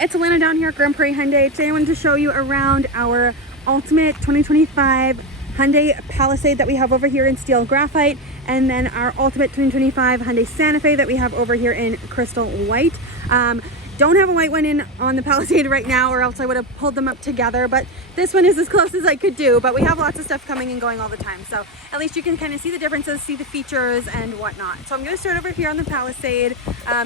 it's Elena down here at Grand Prairie Hyundai. Today I wanted to show you around our Ultimate 2025 Hyundai Palisade that we have over here in steel graphite, and then our Ultimate 2025 Hyundai Santa Fe that we have over here in crystal white. Don't have a white one in on the Palisade right now, or else I would have pulled them up together, but this one is as close as I could do. But we have lots of stuff coming and going all the time, so at least you can kind of see the differences, see the features and whatnot. So I'm going to start over here on the Palisade.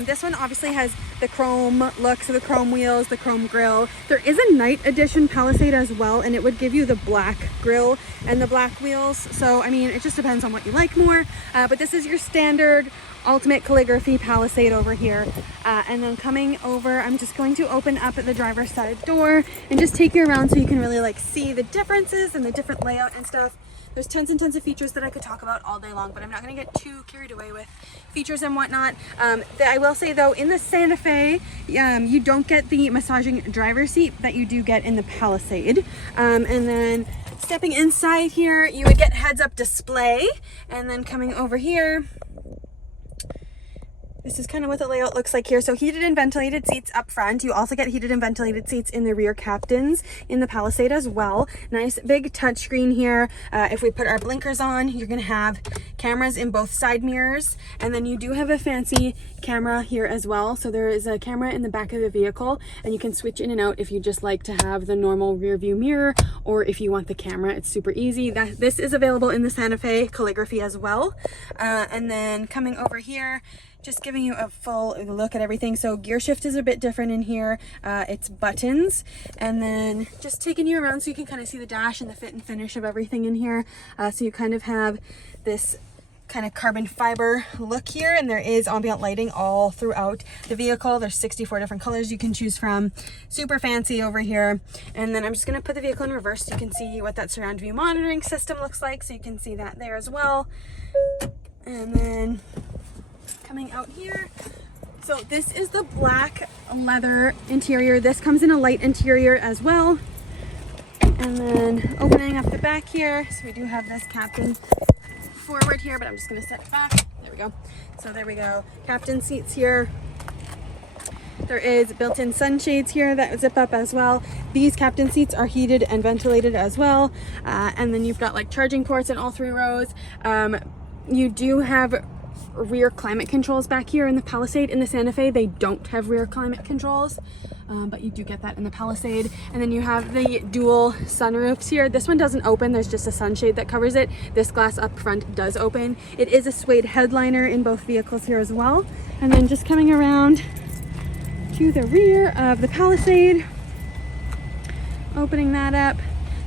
This one obviously has the chrome look, so the chrome wheels, the chrome grille. There is a night edition Palisade as well, and it would give you the black grille and the black wheels. So I mean, it just depends on what you like more, but this is your standard Ultimate calligraphy Palisade over here. And then coming over, I'm just going to open up the driver's side door and just take you around so you can really like see the differences and the different layout and stuff. There's tons and tons of features that I could talk about all day long, but I'm not going to get too carried away with features and whatnot. I will say though, in the Santa Fe, you don't get the massaging driver's seat that you do get in the Palisade. And then stepping inside here, you would get heads-up display. And then coming over here, this is kind of what the layout looks like here. So heated and ventilated seats up front. You also get heated and ventilated seats in the rear captains in the Palisade as well. Nice big touchscreen here. If we put our blinkers on, you're gonna have cameras in both side mirrors. And then you do have a fancy camera here as well. So there is a camera in the back of the vehicle, and you can switch in and out if you just like to have the normal rear view mirror, or if you want the camera. It's super easy. This is available in the Santa Fe calligraphy as well. And then coming over here, just giving you a full look at everything. So gear shift is a bit different in here. It's buttons, and then just taking you around so you can kind of see the dash and the fit and finish of everything in here. So you kind of have this kind of carbon fiber look here, and there is ambient lighting all throughout the vehicle. There's 64 different colors you can choose from. Super fancy over here. And then I'm just going to put the vehicle in reverse so you can see what that surround view monitoring system looks like, so you can see that there as well. And then coming out here, so this is the black leather interior. This comes in a light interior as well. And then opening up the back here, so we do have this captain forward here, but I'm just going to set it back. There we go. So there we go. Captain seats here. There is built-in sunshades here that zip up as well. These captain seats are heated and ventilated as well. And then you've got like charging ports in all three rows. You do have rear climate controls back here in the Palisade. In the Santa Fe, they don't have rear climate controls, but you do get that in the Palisade. And then you have the dual sunroofs here. This one doesn't open, there's just a sunshade that covers it. This glass up front does open. It is a suede headliner in both vehicles here as well. And then just coming around to the rear of the Palisade, opening that up.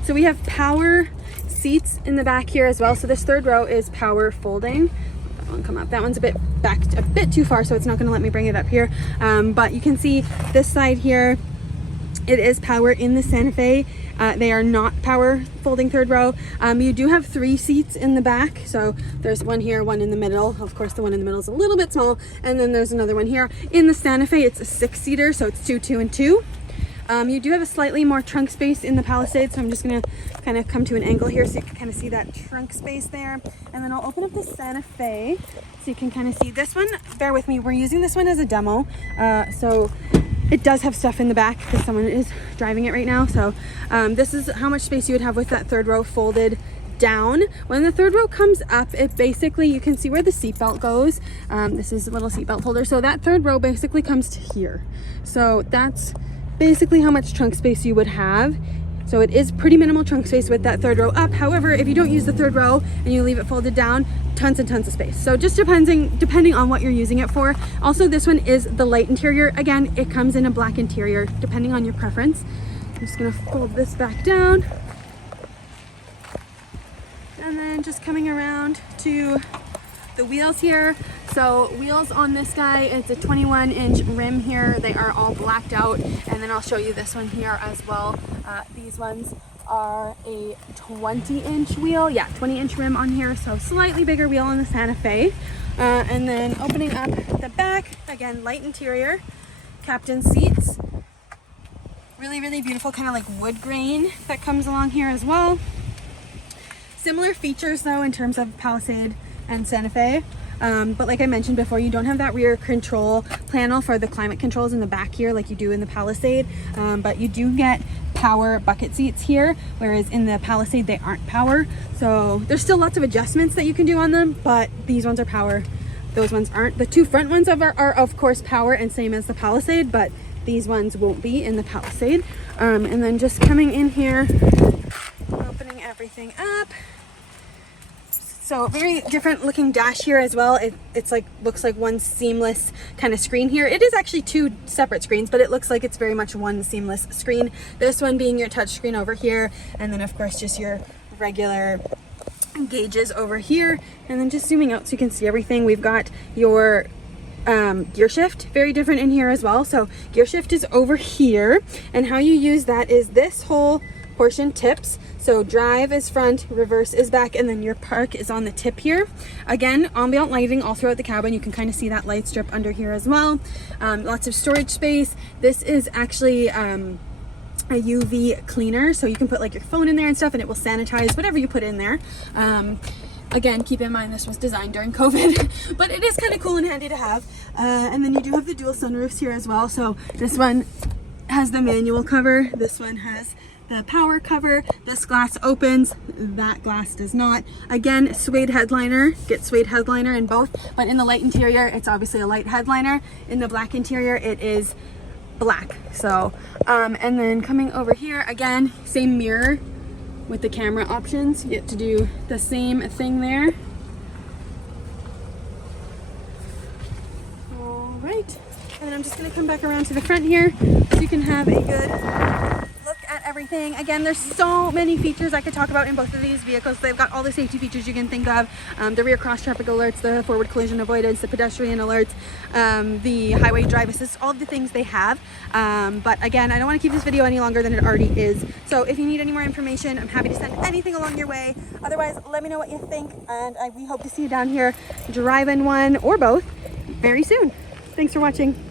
So we have power seats in the back here as well. So this third row is power folding. One come up. That one's a bit back, a bit too far, so it's not going to let me bring it up here. But you can see this side here, it is power in the Santa Fe. They are not power folding third row. You do have 3 seats in the back. So there's one here, one in the middle. Of course, the one in the middle is a little bit small. And then there's another one here. In the Santa Fe, it's a 6-seater, so it's 2, 2, and 2. You do have a slightly more trunk space in the Palisade, so I'm just going to kind of come to an angle here so you can kind of see that trunk space there. And then I'll open up the Santa Fe so you can kind of see this one. Bear with me, we're using this one as a demo, so it does have stuff in the back because someone is driving it right now. So this is how much space you would have with that third row folded down. When the third row comes up, it basically, you can see where the seatbelt goes. This is a little seatbelt holder, so that third row basically comes to here. So that's basically how much trunk space you would have. So it is pretty minimal trunk space with that third row up. However, if you don't use the third row and you leave it folded down, tons and tons of space. So just depending on what you're using it for. Also, this one is the light interior. Again, it comes in a black interior depending on your preference. I'm just gonna fold this back down. And then just coming around to the wheels here. So wheels on this guy, it's a 21-inch rim here. They are all blacked out, and then I'll show you this one here as well. These ones are a 20-inch wheel. Yeah, 20-inch rim on here, so slightly bigger wheel on the Santa Fe. And then opening up the back, again, light interior, captain seats. Really, really beautiful kind of like wood grain that comes along here as well. Similar features though in terms of Palisade and Santa Fe. But like I mentioned before, you don't have that rear control panel for the climate controls in the back here like you do in the Palisade, but you do get power bucket seats here, whereas in the Palisade they aren't power. So there's still lots of adjustments that you can do on them, but these ones are power, those ones aren't. The two front ones are of course power and same as the Palisade, but these ones won't be in the Palisade. And then just coming in here, opening everything up. So very different looking dash here as well. It's like, looks like one seamless kind of screen here. It is actually two separate screens, but it looks like it's very much one seamless screen. This one being your touch screen over here, and then of course just your regular gauges over here. And then just zooming out so you can see everything. We've got your gear shift, very different in here as well. So gear shift is over here, and how you use that is this whole portion tips. So drive is front, reverse is back, and then your park is on the tip here. Again, ambient lighting all throughout the cabin. You can kind of see that light strip under here as well. Lots of storage space. This is actually a UV cleaner, so you can put like your phone in there and stuff, and it will sanitize whatever you put in there. Again, keep in mind this was designed during COVID, but it is kind of cool and handy to have. And then you do have the dual sunroofs here as well. So this one has the manual cover, this one has the power cover. This glass opens, that glass does not. Again, suede headliner, get suede headliner in both, but in the light interior it's obviously a light headliner. In the black interior it is black. So and then coming over here, again, same mirror with the camera options. You get to do the same thing there. All right, and then I'm just going to come back around to the front here so you can have a good look at everything. Again, there's so many features I could talk about in both of these vehicles. They've got all the safety features you can think of, the rear cross traffic alerts, the forward collision avoidance, the pedestrian alerts, the highway drive assist, all of the things they have. But again, I don't want to keep this video any longer than it already is. So if you need any more information, I'm happy to send anything along your way. Otherwise, let me know what you think, and we hope to see you down here driving one or both very soon. Thanks for watching.